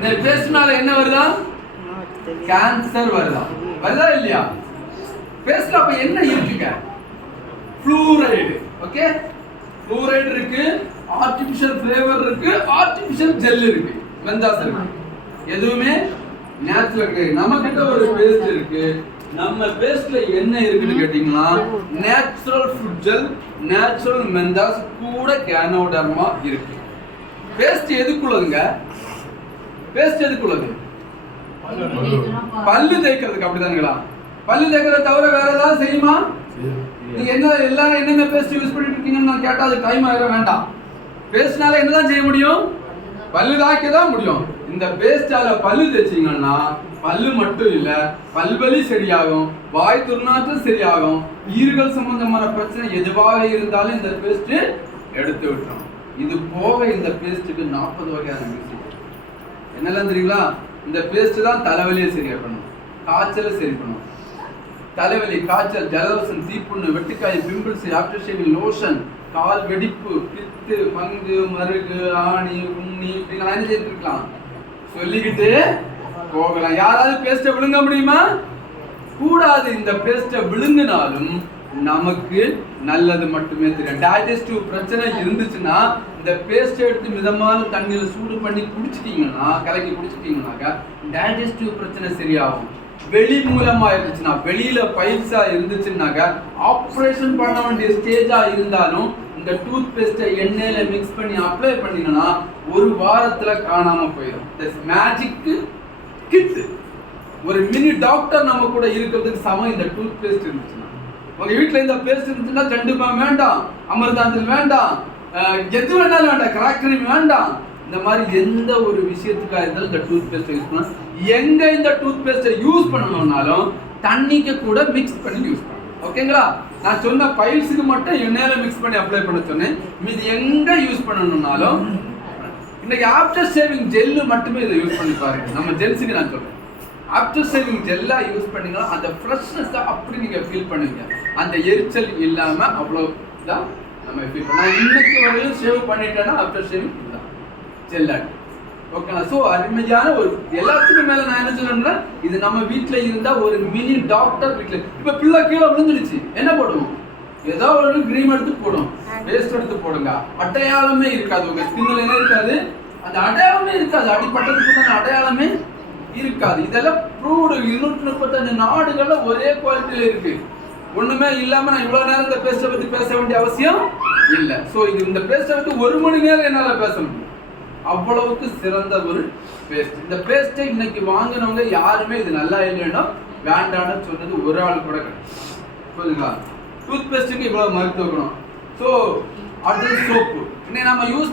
இந்த பேஸ்ட்னால என்ன வருதா? கேன்சர் வருதா இல்லையா? பேஸ்ட்ல அப்ப என்ன இருக்குங்க? ஃப்ளூரைடு. ஓகே, ஃப்ளூரைடு இருக்கு, ஆர்டிபிஷியல் ஃப்ளேவர் இருக்கு, ஆர்டிபிஷியல் ஜெல் இருக்கு, மெந்தாஸ் இருக்கு. எதுவுமே நேச்சுரல் கிடையாது. நம்ம கிட்ட ஒரு பேஸ்ட் இருக்கு. நம்ம பேஸ்ட்ல என்ன இருக்குன்னு கேட்டீங்கன்னா நேச்சுரல் ஃபுட் ஜெல், நேச்சுரல் மெந்தாஸ் கூட கேனோடர்மா இருக்கு. பேஸ்ட் எதுக்குள்ளதுங்க? பேஸ்ட் எதுக்குள்ளது? பல்லு தேய்க்கிறதுக்கு. அப்படிதானுங்களா? பல்லு தேய்க்கிறத தவிர வேற ஏதாவது செய்யுமா? நீங்க என்ன எல்லாரும் என்னென்ன பேஸ்ட் யூஸ் பண்ணிட்டு இருக்கீங்கன்னு நான் கேட்டா அது டைம் ஆயிட வேண்டாம். பேஸ்ட்னால என்னதான் செய்ய முடியும்? பல்லு தாய்க்க தான் முடியும். இந்த பேஸ்டால பல்லு தேய்ச்சிங்கன்னா பல்லு மட்டும் இல்ல, பல்வலி சரியாகும், வாய் துர்நாற்றம் சரியாகும், ஈறுகள் சம்பந்தமான பிரச்சனை எதுவாக இருந்தாலும் இந்த பேஸ்ட் எடுத்து விட்டுரும். இது போக இந்த பேஸ்ட்டுக்கு 40 வகையான மியூசிக். என்னெல்லாம் தெரியுங்களா? இந்த பேஸ்ட் தான் தலைவலியை சரியா பண்ணும், காய்ச்சலை சரி பண்ணும். தலைவலி, காய்ச்சல், ஜலதோஷம், தீப்புண்ணு, வெட்டுக்காய், பிம்பிள்ஸ், ஆஃப்டர் ஷேவிங் லோஷன், கால் வெடிப்பு, பித்து, பங்கு, மருகு, ஆணி, உண்ணி இப்படிலாம் என்ன செய்திருக்கலாம் சொல்லிக்கிட்டு போகலாம். யாராவது பேஸ்ட்டை விழுங்க முடியுமா? கூடாது. இந்த பேஸ்ட்டை விழுங்கினாலும் நமக்கு நல்லது மட்டுமே தெரியும். டைஜஸ்டிவ் பிரச்சனை இருந்துச்சுன்னா இந்த பேஸ்ட்டை எடுத்து மிதமான தண்ணியில சூடு பண்ணி குடிச்சிட்டீங்கன்னா, கலக்கி குடிச்சிட்டீங்கன்னாக்கா டைஜஸ்டிவ் பிரச்சனை சரியாகும். வெளி மூலமா இருந்துச்சுன்னா, வெளியில பைல்ஸா இருந்துச்சுன்னாக்கா ஆப்ரேஷன் பண்ண வேண்டிய ஸ்டேஜா இருந்தாலும் இந்த டூத் பேஸ்ட்டை எண்ணெயில மிக்ஸ் பண்ணி அப்ளை பண்ணீங்கன்னா ஒரு வாரத்துல காணாம போயிடும். Magic kit. ஒரு மினி டாக்டர் நம்ம கூட இருக்கிறதுக்கு சமம் இந்த டூத் பேஸ்ட் இருந்துச்சுன்னா. உங்க வீட்டுல இந்த பேஸ்ட் இருந்துச்சுன்னா கண்டிப்பா வேண்டாம், அமிர்தாஞ்சல் வேண்டாம், எது வேணாலும் வேண்டாம், கிராக்கரிங் வேண்டாம். இந்த மாதிரி எந்த ஒரு விஷயத்துக்காக இருந்தாலும் இந்த டூத் பேஸ்ட்டை யூஸ் பண்ணணும். எங்க இந்த டூத் பேஸ்ட்டை யூஸ் பண்ணணும்னாலும் தண்ணிக்கு கூட மிக்ஸ் பண்ணி யூஸ் பண்ணணும். ஓகேங்களா? நான் சொன்ன பைல்ஸுக்கு மட்டும் எண்ணெயில மிக்ஸ் பண்ணி அப்ளை பண்ண சொன்னேன். மீது எங்க யூஸ் பண்ணணும்னாலும் இன்னைக்கு ஆஃப்டர் ஷேவிங் ஜெல்லு மட்டுமே இதை யூஸ் பண்ணி பாருங்க. நம்ம ஜென்ஸுக்கு நான் சொல்றேன், ஆஃப்டர் ஷேவிங் ஜெல்லா யூஸ் பண்ணீங்கன்னா அந்த ஃப்ரெஷ்னஸ் அப்படி நீங்க ஃபீல் பண்ணுவீங்க. அந்த எரிச்சல் இல்லாம அவ்வளவுதான் நம்ம ஃபீல் பண்ண. நான் இன்னைக்கு வரையும் ஷேவ் பண்ணிட்டேன்னா ஆஃப்டர் ஷேவிங் இதுதான் ஜெல்லாட். ஓகேங்களா? ஸோ அருமையான ஒரு எல்லாத்துக்கும் மேல நான் என்ன சொல்றேன்னா, இது நம்ம வீட்டுல இருந்தா ஒரு மினி டாக்டர் வீட்டுல. இப்ப பிள்ளை கீழே விழுந்துடுச்சு, என்ன போடுவோம்? ஏதோ ஒரு கிரீம் எடுத்து போடும், பேஸ்ட் எடுத்து போடுங்க. அடையாளமே இருக்காது, உங்க ஸ்கின்ல என்ன இருக்காது, அந்த அடையாளமே இருக்காது. அடிப்பட்டதுக்கு அடையாளமே இருக்காது. இதெல்லாம் ப்ரூவ்டு. 235 நாடுகள்ல ஒரே குவாலிட்டியில இருக்கு. ஒண்ணுமே இல்லாம நான் இவ்வளவு நேரம் இந்த பேஸ்ட்டை பத்தி பேச வேண்டிய அவசியம் இல்ல. ஸோ இது இந்த பேஸ்ட்டை பத்தி 1 மணி நேரம் என்னால பேச முடியும். அவ்வளவுக்கு சிறந்த ஒரு பேஸ்ட். இந்த பேஸ்ட்டை இன்னைக்கு வாங்கினவங்க யாருமே இது நல்லா இல்லைன்னா வேண்டான்னு சொன்னது ஒரு ஆள் கூட கிடையாது. புரியுதுங்களா? டூத் பேஸ்ட்டுக்கு இவ்வளவு மருத்துவ குணம். ஸோ அடுத்தது சோப்பு. இன்னைக்கு நம்ம யூஸ்